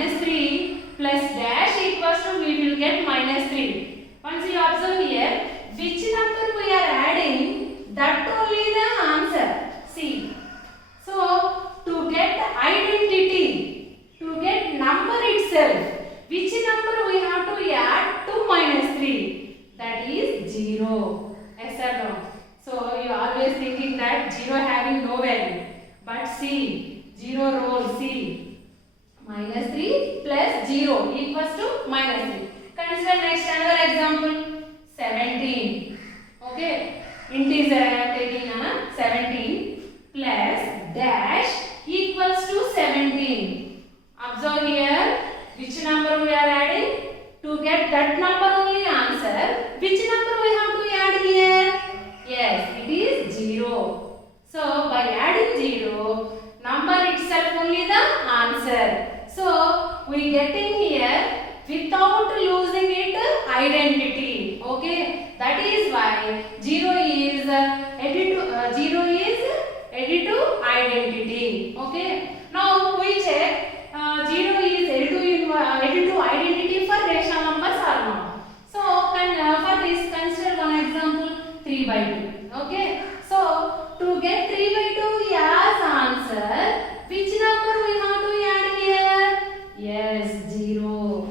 minus 3 plus dash equals to we will get minus 3. Once you observe here, which number we are adding, that only the answer. See. So to get identity, to get number itself, which number we have to add to minus 3? That is 0. Yes or no? So you always thinking that 0 having no value. But see, 0 roll, see. Minus 3 plus 0 equals to minus 3. Consider next another example. 17. Okay. Integer I am taking 17 plus dash equals to 17. Observe here, which number we are adding? To get that number only answer, which number we have to add here? Yes, it is 0. So by adding 0, number itself only the answer. So we getting here without losing it identity. Okay, that is why 0 is added to identity. Okay, now we check 0 is added to identity for rational numbers or not. So for this, consider one example, 3 by 2. Okay, so to get 3 by 2 as answer, which number we have to add here? Yes, 0.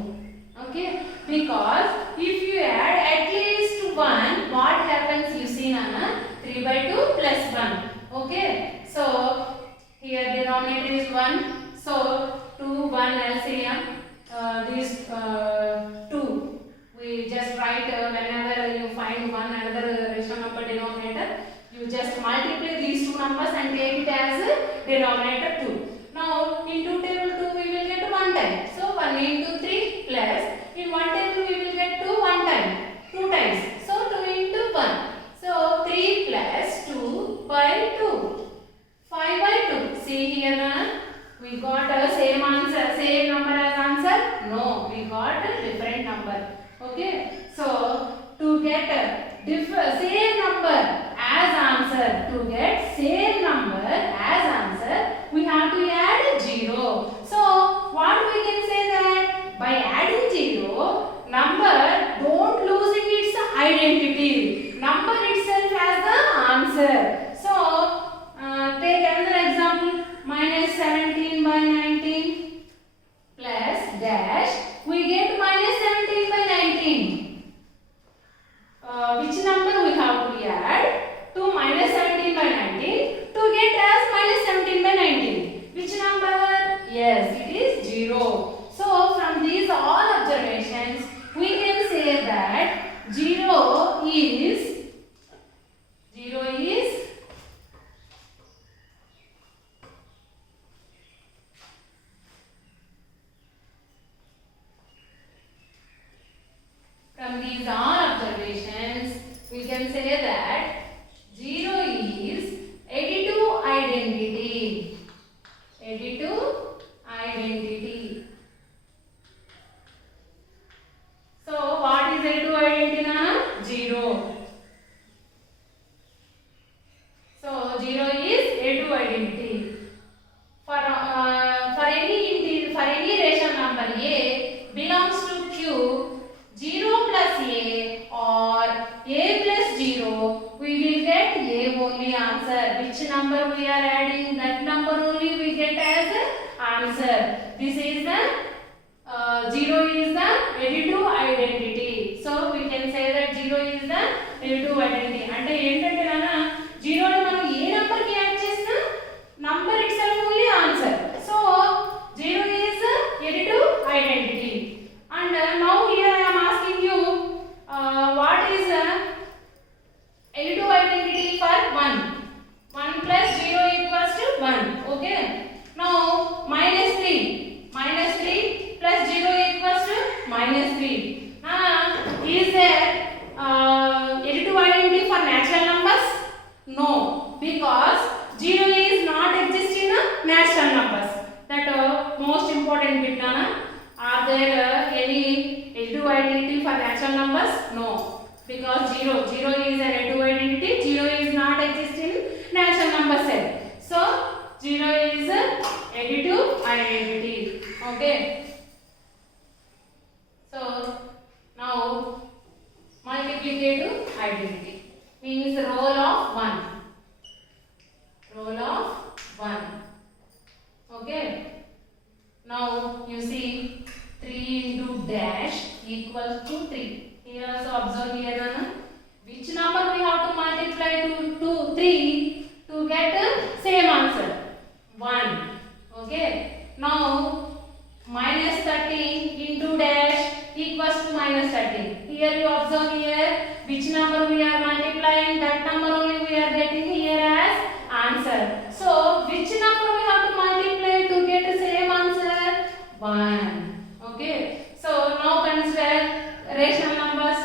Okay, because if you add at least 1, what happens? You see, 3 by 2 plus 1. Okay, so here denominator is 1. So 2, 1 LCM. These 2. We just write whenever you find one another rational number denominator, you just multiply these two numbers and take it as denominator 2. Now into table 2 we will get 1 time. So 1 into 3 plus in one table we will get 2 1 time, 2 times. So 2 into 1. So 3 plus 2 by 2. 5 by 2. See here we got a same answer, same number as answer? No, we got a different number. Okay, so to get same number as answer, we have to add 0. So what we can say that by adding 0, number don't losing its identity. Number itself has the answer. So take another example, minus 17 by 19 plus dash. We get minus 17 by 19. Which number we have to add to minus 17 by 19 to get as minus 17 by 19? Which number? Yes, it is 0. So from these all observations, we can say that 0 is from these all observations, we can say that 0 is additive identity. Additive identity. So what is additive identity? 0. So 0 is additive identity. For any rational number A belongs to Q, 0 plus A or A plus 0, we will get A only answer. Which number we are adding, that number only we get as answer. This is the 0 is the additive identity. So we can say that 0 is the additive identity. అంటే ఏంటంటే 0 ని మనం ఏ number కి add చేసినా number itself only answer. So 0 is additive identity. And now here I am asking you what is additive identity for 1. 1 plus 0 equals to 1. Okay. Now minus 3 Okay. Now minus 13 into dash equals to minus 13. Here you observe here which number we are multiplying, that number only we are getting here as answer. So which number we have to multiply to get the same answer? 1. Okay. So now consider rational numbers.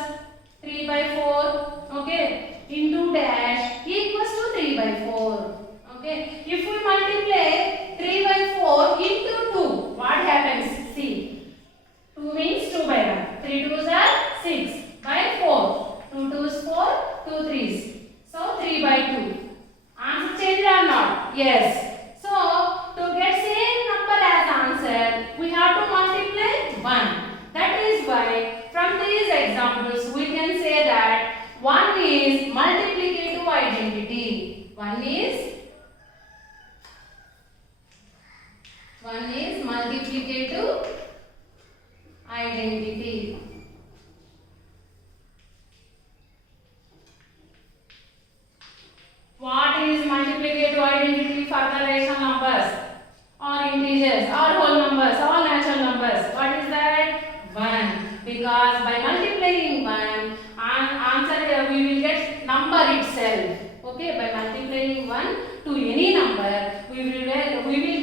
3 by 4. Okay. Into dash equals to 3 by 4. Okay. If we multiply 3 by 4 into 2, what happens? See. 2 means 2 by 1. 3 2s are 6 by 4. 2 2s 4, 2 3s. So 3 by 2. Answer changed or not? Yes. So to get same number as answer, we have to multiply 1. That is why from these examples we can say that 1 is multiplicative identity. 1 is multiplicative identity. What is multiplicative identity for the rational numbers or integers or whole numbers or natural numbers? What is that? 1. Because by multiplying 1, answer we will get number itself. Okay, by multiplying 1 to any number, we will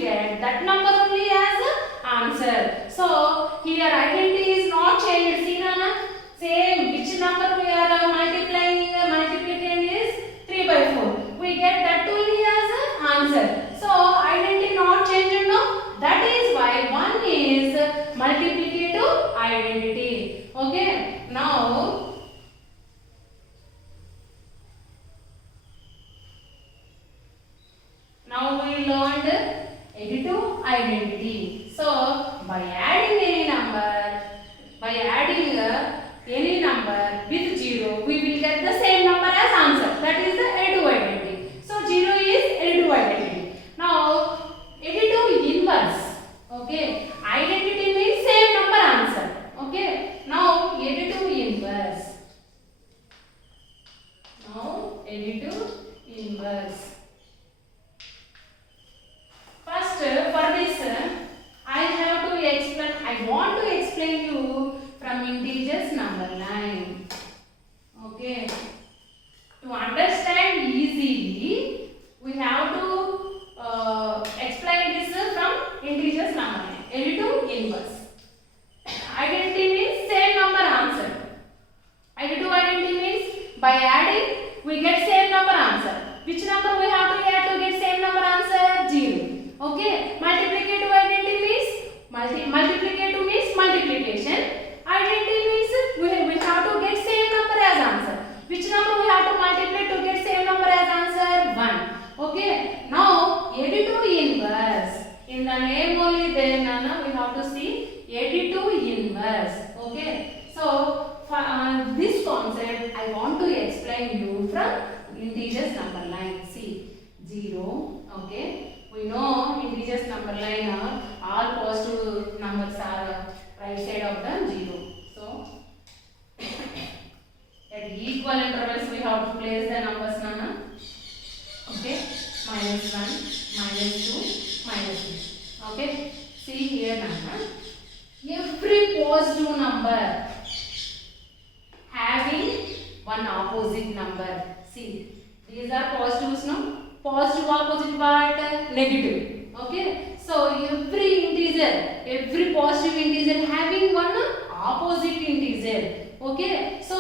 get that number only as answer. So here identity is not changed. See Nana? Same. Which number we are multiplying here? Multiplicand is 3 by 4. We get that only as answer. So identity not changed now. That is why 1 is multiplicative identity. Okay. Now we learned additive identity. So by adding any number with 0, we will get the same number as answer. That is the additive identity. So 0 is additive identity. Now additive inverse. Okay. Identity means same number answer. Okay. Now additive inverse. First, for this, I want to explain you from integers number line. Okay. To understand easily, we have to explain this from integers number line. Additive inverse. Identity means same number answer. Additive identity means by adding we get same number answer. Which number we have to add to get same number answer? 0. Okay. Multiplicative identity means multiplicative means multiplication. Identity means we have to get same number as answer. Which number we have to multiply to get same number as answer? 1. Okay. Now additive inverse. In the name only there, Nana, we have to see additive inverse. Okay. So for this concept, I want to explain you from integers number line. See 0. Okay. We know integers number line are all positive numbers are right side of the 0. So at equal intervals we have to place the numbers, Nana. Okay. -1, -2, -3. Okay. See here, Nana. Every positive number having one opposite number. See, these are positives, no? Positive opposite what? Negative. Okay. So every integer, every positive integer having one opposite integer. Okay. So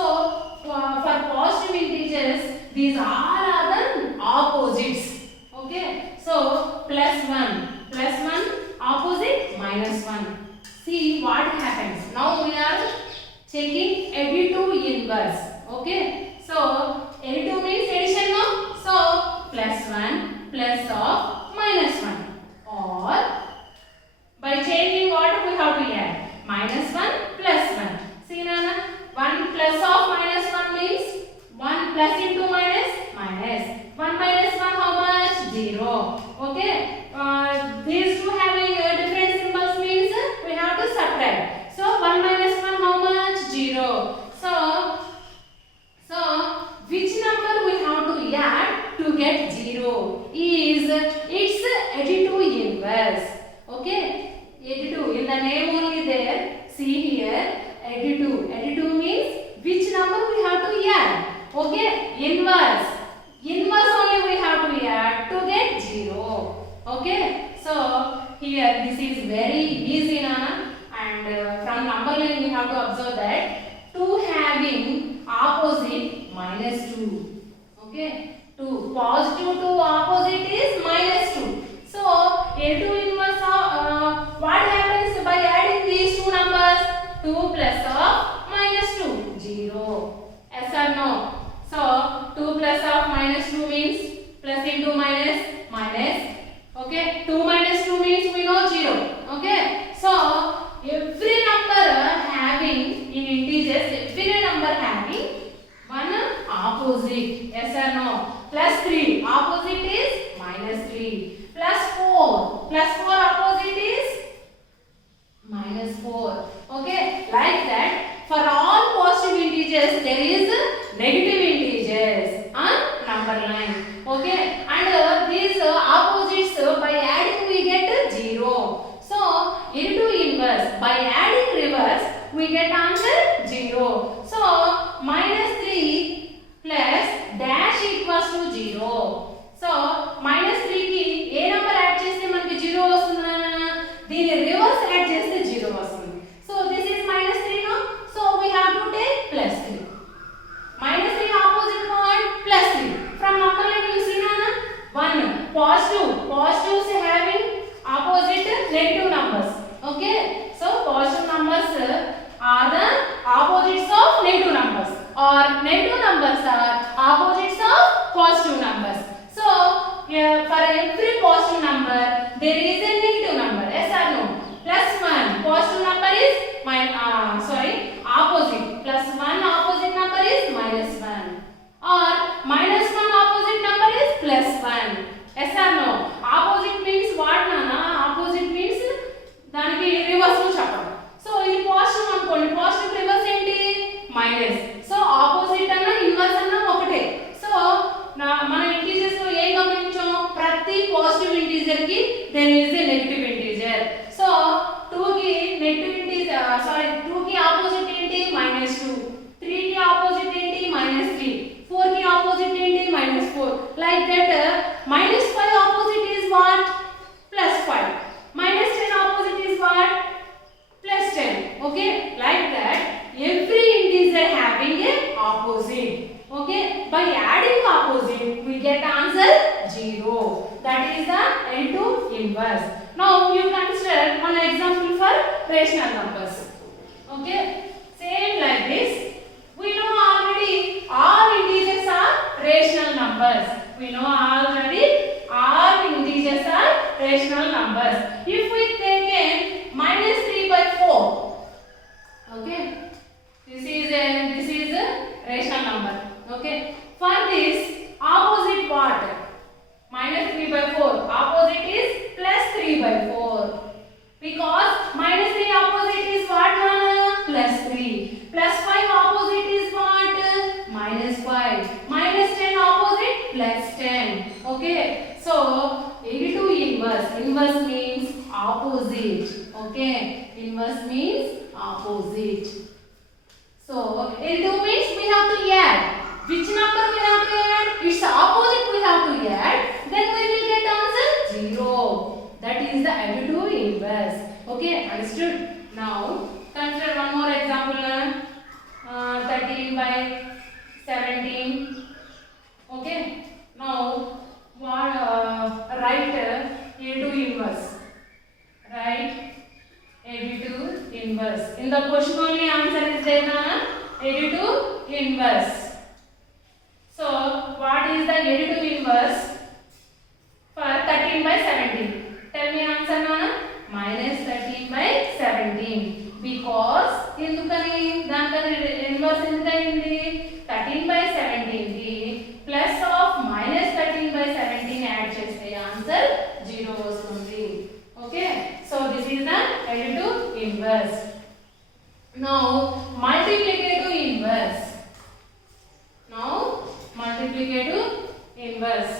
for positive integers, these all are the opposites. Okay. So +1 opposite -1. See what happens. Now we are checking additive inverse. Okay. So additive means addition, no? So +1 plus of -1, or by changing what we have to add? -1 plus 1. See Nana, 1 plus of -1 means 1 plus into minus. 1 minus 1 how much? 0. Okay. These two having different symbols means we have to subtract. So 1 minus 1 how much? 0. So which number we have to add to get 0 is its additive inverse. is very easy, Nana. And from number line we have to observe that 2 having opposite minus 2. Okay, 2 positive 2 opposite is minus 2. So L2 inverse of what happens by adding these two numbers? 2 plus of minus 2, 0. Yes or no? So 2 plus of minus 2 means plus into minus, minus. Okay, 2 minus 2 means we know 0. Okay, so every number having in integers, every number having one opposite. Yes or no? Plus 3 opposite is minus 3. Plus 4. Plus 4 opposite is minus 4. Okay, like that. For all positive integers, there is negative integers on number line. Okay, and these opposites by adding we get 0. So into inverse by adding reverse we get answer 0. So minus 3 plus dash equals to 0. So minus 3 की ఏ number add చేస్తే మనకి 0 వస్తుందా? దీని reverse add చేస్తే 0 వస్తుంది. So this is minus 3 no? So we have to take plus 3. Minus 3 opposite what? Plus 3. From number line you see na? 1 positive. Positives having opposite negative numbers. Okay? So positive numbers are the opposites of negative numbers, or negative numbers are opposites of positive numbers. So for every positive number there is a negative number. Yes or no? Plus 1 positive number is opposite. Plus 1 opposite number is minus 1, or minus 1 opposite number is plus 1. Yes or no? Opposite means what, Nana? Opposite means దానికి reverse ను చెప్పడం. So ఇది positive అనుకోండి, positive reverse ఏంటి? Minus. So opposite అన్న inverse అన్న ఒకటే. So మన ఇంటిజర్స్ లో ఏం గమనించాం? ప్రతి పాజిటివ్ ఇంటిజర్ కి there is a negative integer. So 2 కి నెగటివ్ ఇంటిజర్ 2 కి ఆపోజిట్ ఏంటి? మైనస్ 2. 3 కి ఆపోజిట్ ఏంటి? మైనస్ 3. 4 కి ఆపోజిట్ ఏంటి? Minus 4. Like that minus 5 opposite is what? Plus 5. Minus 10 opposite is what? Plus 10. Okay, like that every integer having a opposite. Okay, by adding opposite we get answer 0. That is the L2 inverse. Now you consider one example for rational numbers. Okay, same like this. We know already all integers are rational numbers. We know already all integers are rational numbers. If we take a minus 3 by 4, okay, this is a rational number. Okay, for this opposite what? Minus 3 by 4 opposite is plus 3 by 4, because minus 3 opposite is what, Nana? Plus 3. Plus 5 opposite is what? Minus 5. Minus 10 opposite? Plus 10. Okay, so L2 inverse. Inverse means opposite. Okay, inverse means opposite. So L2 means we have to add. Which number we have to add? Its opposite we have to add. Then we will get answer 0. That is the L2 inverse. Okay, understood? Now consider one more example. 13 by 17. Okay, now write A2 inverse. Write A2 inverse. In the question only answer is there, na? A2 inverse. So what is the A2 inverse for 13 by 17? Tell me answer, na? Minus 13 by 17. Because ఎందుకని దానికని inverse ఎందుకైంది? 13 by 17 కి plus of minus 13 by 17 add చేస్తే answer 0 వస్తుంది. Okay, so this is the L2 inverse. Now multiplicative inverse. Now multiplicative inverse.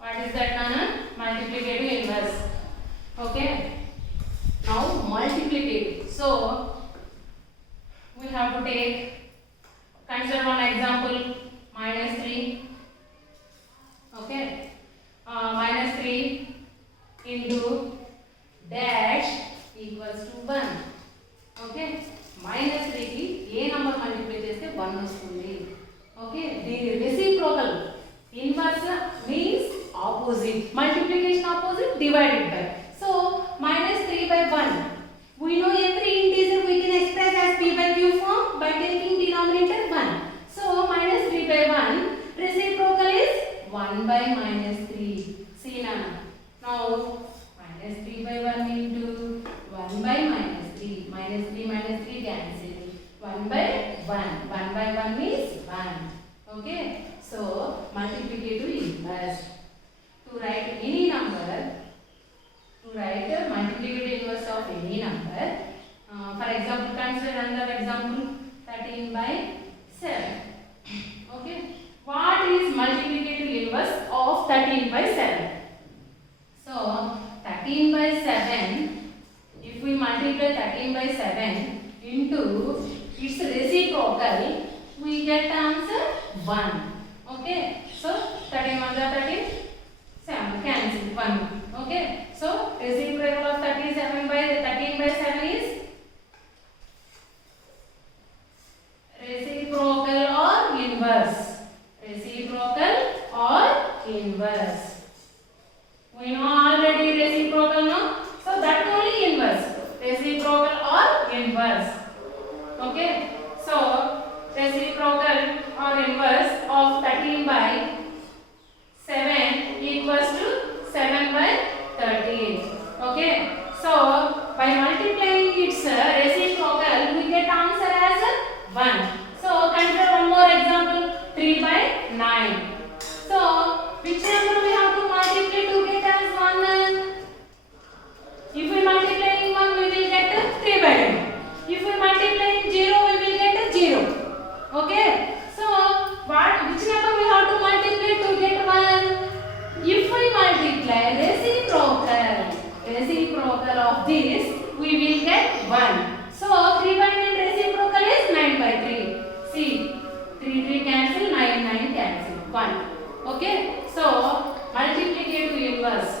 What is that, Nana? Multiplicative inverse. Okay. multiplicative. So we have to consider one example, minus 3. Okay, minus 3 into dash equals to 1. Okay, minus 3 की ये number multiply చేస్తే 1 వస్తుంది. Okay, the reciprocal inverse means opposite, multiplication opposite divided by. So minus 3 by 1. We know every integer we can express as p by q form by taking denominator 1. So minus 3 by 1 reciprocal is 1 by minus 3. See now minus 3 by 1 into 1 by minus 3. Minus 3 cancel. 1 by 1. 1 by 1 means 1. Okay. So multiplicative inverse. To write any number, to write a multiplicative inverse of any number. For example, consider another example, 13 by 7. Okay. What is multiplicative inverse of 13 by 7? So 13 by 7, if we multiply 13 by 7 into its reciprocal, we get answer 1. Okay. So 13 1 are 13, 7 cancel 1. Okay. So reciprocal of 13 by 7 is reciprocal or inverse. Reciprocal or inverse. We know already reciprocal, no? So that only inverse. Reciprocal or inverse. Okay. So reciprocal or inverse of 13 by 7 equals to 7 by 13. Okay. So by multiplying its reciprocal, we get answer as 1. So consider one more example, 3 by 9. So which number we have to multiply to get as 1? If we multiply in 1, we will get 3 by 9. If we multiply in 0, we will get 0. Okay. So which number we have to multiply to get 1? If we multiply reciprocal of this, we will get 1. So 3 by 9 reciprocal is 9 by 3. See, 3 cancel, 9 cancel, 1. Okay. So multiplicative inverse.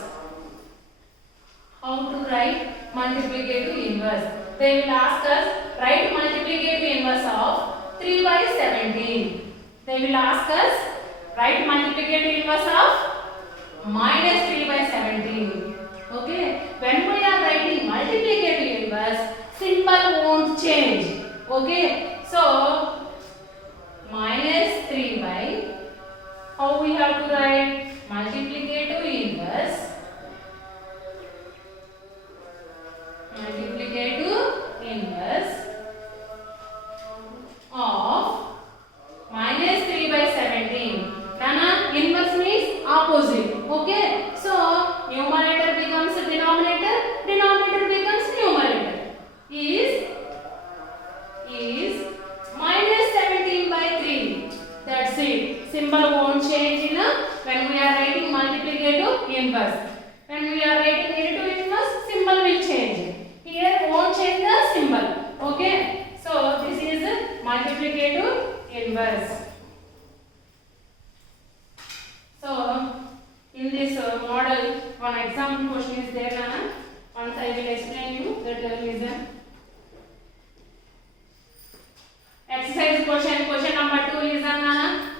How to write multiplicative inverse? They will ask us write multiplicative inverse of 3 by 17. They will ask us write multiplicative inverse of minus 3 by 17. Okay. When we are writing multiplicative inverse, symbol won't change. Okay. So minus 3 by, how we have to write multiplicative inverse? Multiplicative inverse of minus 3 by 17. Nana, inverse means opposite. Okay. So numerator becomes denominator, denominator becomes numerator. Is minus 17 by 3. That's it. Symbol won't change when we are writing multiplicative inverse. When we are writing additive inverse, symbol will change. Here won't change the symbol. Okay. So this is multiplicative inverse. So in this model, one example question is there, Nana. Once I will explain you that listen. Exercise question number 2 is Nana.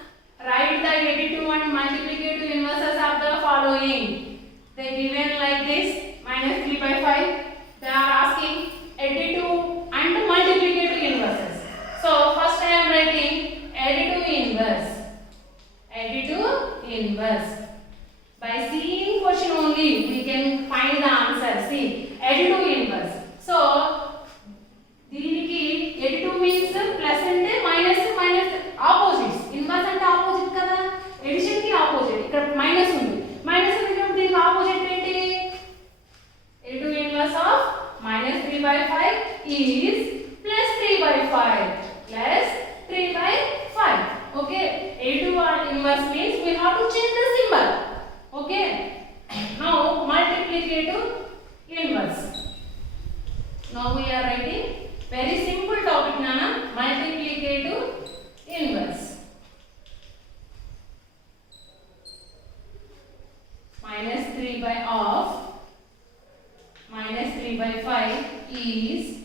Write the additive and multiplicative inverses of the following. They given like this, minus 3 by 5. They are asking additive and multiplicative inverses. So first I am writing additive inverse. Additive inverse. By seeing question only we can find the answer. See, additive inverse. So దీనికి additive means plus అంటే minus opposites. Inverse అంటే opposite కదా. Addition కి opposite. ఇక్కడ minus ఉంది. Minus ఉంది కాబట్టి దీనికి opposite ఏంటి? Additive inverse of minus 3 by 5 is plus 3 by 5. Plus 3 by 5. Okay. Additive inverse means we have to change the symbol. Okay. Now multiplicative inverse. Now we are writing very simple topic Nana, multiplicative inverse. Minus 3 by half minus 3 by 5 is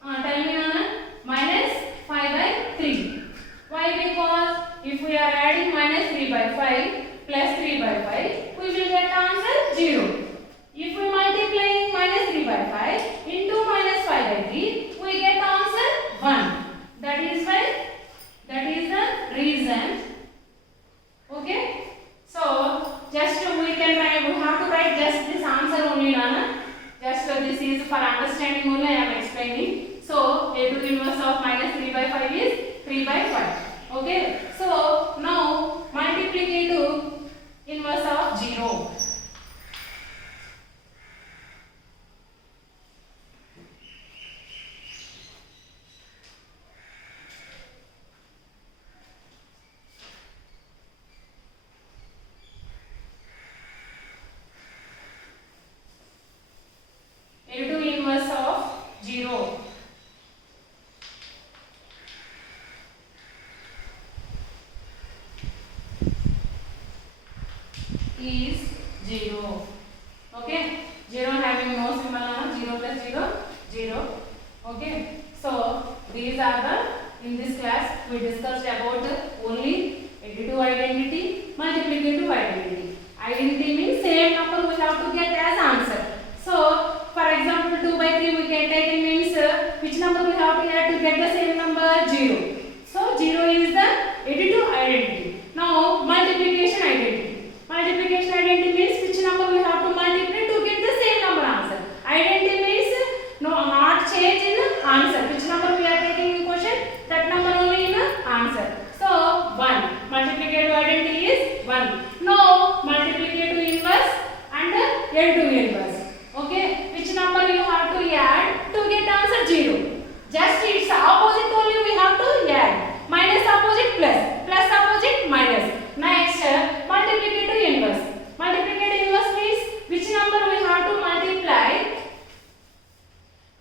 tell me Nana, minus 5 by 3. Why? Because if we are adding minus 3 by 5 plus 3 by 5, we will get answer 0. If we multiply minus 3 by 5 into minus 5 by 3, we get answer 1. That is why, that is the reason. Okay. So just we can write, we have to write just this answer only Nana. Just this is for understanding only I am explaining. So a2 inverse of minus 3 by 5 is 3 by 5. Okay. So now multiplicative inverse of 0. A2 inverse of 0 is 0. Okay, 0 having no symbol, 0 plus 0, 0. Okay, so these are the, in this class we discussed about only additive identity, multiplicative identity. Identity means same number we have to get as answer. So for example 2 by 3 we can take it means which number we have to add to get the same number? 0. So 0 is the additive identity. Now multiplication identity. Multiplication identity means which number we have to multiply to get the same number answer. Identity means no, not change in answer. Which number we are taking in question, that number only in answer. So 1. Multiplicative identity is 1. Now multiplicative inverse and additive inverse. Okay, which number you have to add to get answer 0. Just its opposite only we have to add. Minus opposite plus, plus opposite minus. Next, multiplicative inverse. Multiplicative inverse means which number we have to multiply.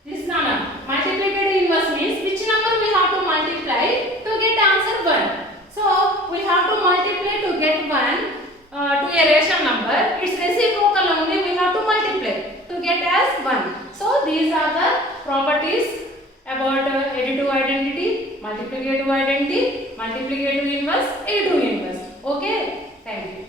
This number. Multiplicative inverse means which number we have to multiply to get answer 1. So we have to multiply to get 1 to a rational number. Its reciprocal only we have to multiply to get as 1. So these are the properties about additive identity, multiplicative identity, multiplicative inverse, additive inverse. Okay, thank you.